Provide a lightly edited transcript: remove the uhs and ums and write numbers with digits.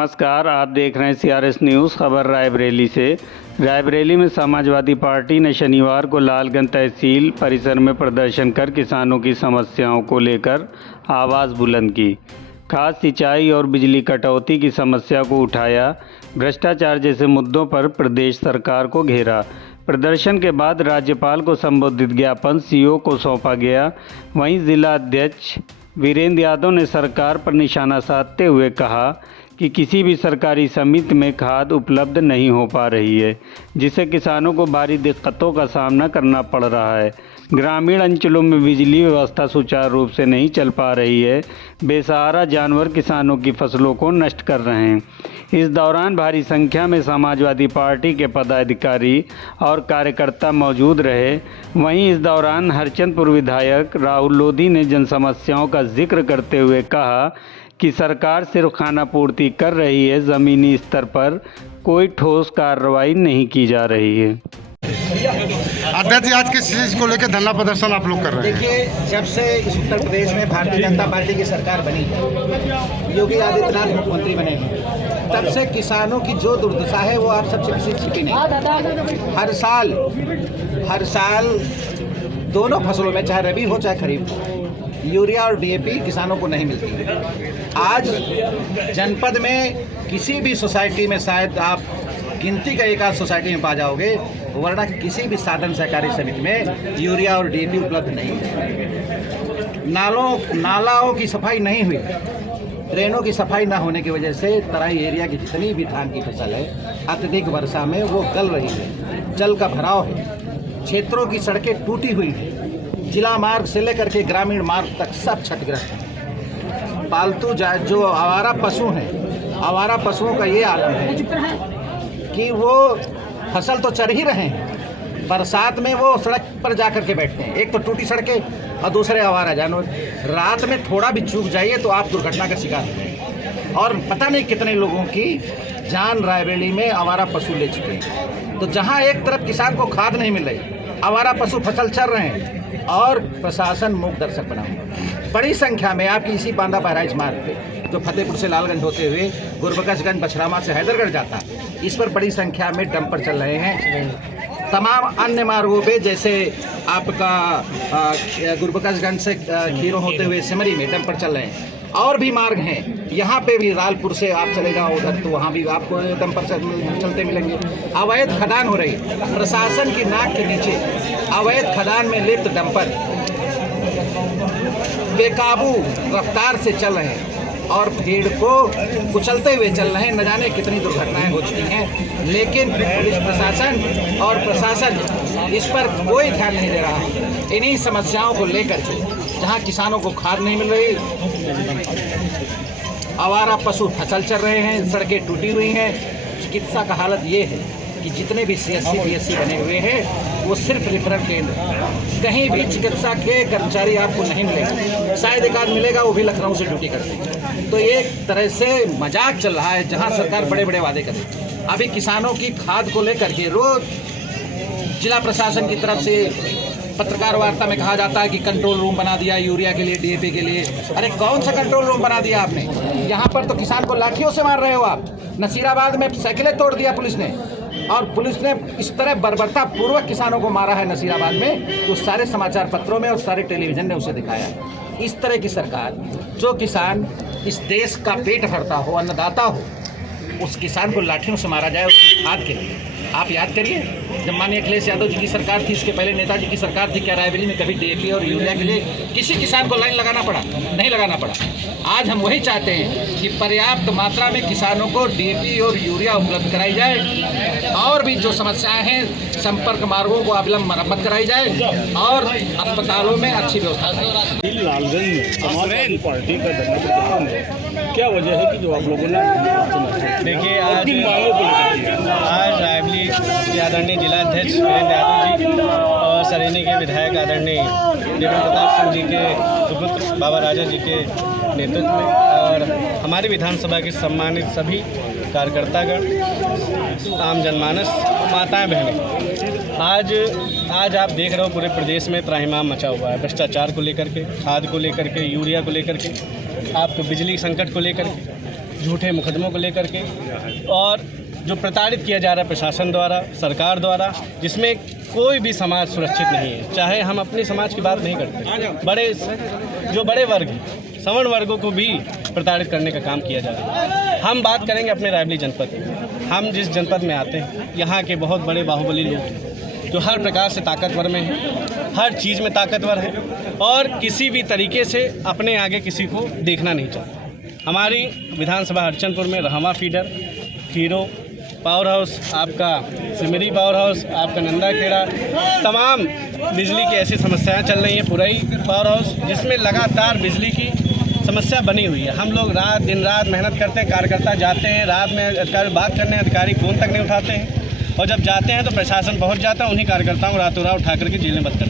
नमस्कार, आप देख रहे हैं सीआरएस न्यूज़। खबर रायबरेली से। रायबरेली में समाजवादी पार्टी ने शनिवार को लालगंज तहसील परिसर में प्रदर्शन कर किसानों की समस्याओं को लेकर आवाज़ बुलंद की। खास सिंचाई और बिजली कटौती की समस्या को उठाया। भ्रष्टाचार जैसे मुद्दों पर प्रदेश सरकार को घेरा। प्रदर्शन के बाद राज्यपाल को संबोधित ज्ञापन सीओ को सौंपा गया। वहीं जिला अध्यक्ष वीरेंद्र यादव ने सरकार पर निशाना साधते हुए कहा कि किसी भी सरकारी समिति में खाद उपलब्ध नहीं हो पा रही है, जिससे किसानों को भारी दिक्कतों का सामना करना पड़ रहा है। ग्रामीण अंचलों में बिजली व्यवस्था सुचारू रूप से नहीं चल पा रही है। बेसहारा जानवर किसानों की फसलों को नष्ट कर रहे हैं। इस दौरान भारी संख्या में समाजवादी पार्टी के पदाधिकारी और कार्यकर्ता मौजूद रहे। वहीं इस दौरान हरचंदपुर विधायक राहुल लोधी ने जन समस्याओं का जिक्र करते हुए कहा कि सरकार सिर्फ खानापूर्ति कर रही है, ज़मीनी स्तर पर कोई ठोस कार्रवाई नहीं की जा रही है। अध्यक्ष जी, आज किस चीज़ को लेकर धरना प्रदर्शन आप लोग कर रहे हैं? देखिए, जब से इस उत्तर प्रदेश में भारतीय जनता पार्टी की सरकार बनी है, योगी आदित्यनाथ मुख्यमंत्री बने हैं, तब से किसानों की जो दुर्दशा है वो आप सबसे किसी छिपी नहीं। हर साल दोनों फसलों में, चाहे रबी हो चाहे खरीफ हो, यूरिया और डीएपी किसानों को नहीं मिलती। आज जनपद में किसी भी सोसाइटी में शायद आप गिनती का एक आध सोसाइटी में पा जाओगे, वरना किसी भी साधन सहकारी समिति में यूरिया और डीएपी उपलब्ध नहीं है। नालाओं की सफाई नहीं हुई, ड्रेनों की सफाई ना होने की वजह से तराई एरिया की जितनी भी धान की फसल है, अत्यधिक वर्षा में वो गल रही है। जल का भराव है, क्षेत्रों की सड़कें टूटी हुई हैं, जिला मार्ग से लेकर के ग्रामीण मार्ग तक सब क्षतिग्रस्त है। पालतू जो आवारा पशु हैं, आवारा पशुओं का ये आलम है कि वो फसल तो चर ही रहे हैं, बरसात में वो सड़क पर जा कर के बैठते हैं। एक तो टूटी सड़कें और दूसरे आवारा जानवर। रात में थोड़ा भी चूक जाइए तो आप दुर्घटना का शिकार हैं। और पता नहीं कितने लोगों की जान रायबरेली में आवारा पशु ले चुके हैं। तो जहाँ एक तरफ किसान को खाद नहीं मिल रही, आवारा पशु फसल चर रहे हैं और प्रशासन मूक दर्शक बना हुआ। बड़ी संख्या में आपकी इसी बांदा बहराइच मार्ग पे, जो फतेहपुर से लालगंज होते हुए गुरबकशगंज बछरामा से हैदरगढ़ जाता, इस पर बड़ी संख्या में डंपर चल रहे हैं। तमाम अन्य मार्गों पे, जैसे आपका गुरबकशगंज से खीरों होते हुए सिमरी में डंपर चल रहे हैं। और भी मार्ग हैं, यहाँ पे भी रालपुर से आप चले जाओ उधर, तो वहाँ भी आपको डंपर चलते मिलेंगे। अवैध खदान हो रही, प्रशासन की नाक के नीचे अवैध खदान में लिप्त डंपर बेकाबू रफ्तार से चल रहे हैं और भीड़ को कुचलते हुए चल रहे हैं। न जाने कितनी दुर्घटनाएं हो चुकी हैं, लेकिन पुलिस प्रशासन और प्रशासन इस पर कोई ध्यान नहीं दे रहा है। इन्हीं समस्याओं को लेकर के, जहां किसानों को खाद नहीं मिल रही, आवारा पशु फसल चल रहे हैं, सड़कें टूटी हुई हैं, चिकित्सा का हालत ये है कि जितने भी सीएससी पीएससी बने हुए हैं वो सिर्फ रेफरल केंद्र, कहीं भी चिकित्सा के कर्मचारी आपको नहीं मिलेगा। शायद एक आध मिलेगा, वो भी लखनऊ से ड्यूटी करते हैं। तो एक तरह से मजाक चल रहा है, जहां सरकार बड़े बड़े वादे करे। अभी किसानों की खाद को लेकर के रोज जिला प्रशासन की तरफ से पत्रकार वार्ता में कहा जाता है कि कंट्रोल रूम बना दिया यूरिया के लिए, डीएपी के लिए। अरे कौन सा कंट्रोल रूम बना दिया आपने? यहाँ पर तो किसान को लाठियों से मार रहे हो आप। नसीराबाद में साइकिलें तोड़ दिया पुलिस ने, और पुलिस ने इस तरह बर्बरता पूर्वक किसानों को मारा है नसीराबाद में, तो सारे समाचार पत्रों में और सारे टेलीविजन ने उसे दिखाया। इस तरह की सरकार, जो किसान इस देश का पेट भरता हो, अन्नदाता हो, उस किसान को लाठियों से मारा जाए उसकी खाद के लिए। आप याद करिए, जब माननीय अखिलेश यादव जी की सरकार थी, इसके पहले नेताजी की सरकार थी, क्या रायबरेली में कभी डीएपी और यूरिया के लिए किसी किसान को लाइन लगाना पड़ा? नहीं लगाना पड़ा। आज हम वही चाहते हैं कि पर्याप्त मात्रा में किसानों को डीएपी और यूरिया उपलब्ध कराई जाए, और भी जो समस्याएं हैं, संपर्क मार्गों को अविलंब मरम्मत कराई जाए, और अस्पतालों में अच्छी व्यवस्था कराई जाए। लालगंज में समाजवादी पार्टी का धरना प्रदर्शन है, क्या वजह है कि जो आप लोगों ने? देखिए, आज रायबरेली के आदरणीय जिला अध्यक्ष वीरेंद्र यादव जी और सरेनी के विधायक आदरणीय देवेंद्र प्रताप सिंह जी के सुपुत्र बाबा राजा जी के नेतृत्व में, और हमारी विधानसभा के सम्मानित सभी कार्यकर्तागण, आम जनमानस, माताएं, बहनें, आज आप देख रहे हो पूरे प्रदेश में त्राहिमाम मचा हुआ है। भ्रष्टाचार को लेकर के, खाद को लेकर के, यूरिया को लेकर के, आपको बिजली संकट को लेकर के। झूठे मुकदमों को लेकर के, और जो प्रताड़ित किया जा रहा है प्रशासन द्वारा, सरकार द्वारा, जिसमें कोई भी समाज सुरक्षित नहीं है। चाहे हम अपने समाज की बात नहीं करते, बड़े वर्ग हैं, सवर्ण वर्गों को भी प्रताड़ित करने का काम किया जा रहा है। हम बात करेंगे अपने रायबरेली जनपद की। हम जिस जनपद में आते हैं, यहाँ के बहुत बड़े बाहुबली लोग हैं, जो हर प्रकार से ताकतवर में हैं, हर चीज़ में ताकतवर है और किसी भी तरीके से अपने आगे किसी को देखना नहीं चाहते। हमारी विधानसभा हरचंदपुर में रहवा फीडर, हीरो पावर हाउस, आपका सिमरी पावर हाउस, आपका नंदा खेड़ा, तमाम बिजली की ऐसी समस्याएं चल रही हैं। पुरई पावर हाउस, जिसमें लगातार बिजली की समस्या बनी हुई है। हम लोग दिन रात मेहनत करते हैं, कार्यकर्ता जाते हैं, रात में अधिकारी बात करने, अधिकारी फ़ोन तक नहीं उठाते हैं, और जब जाते हैं तो प्रशासन पहुंच जाता है, उन्हीं कार्यकर्ताओं को रातों रात उठा करके जेल में बंद कर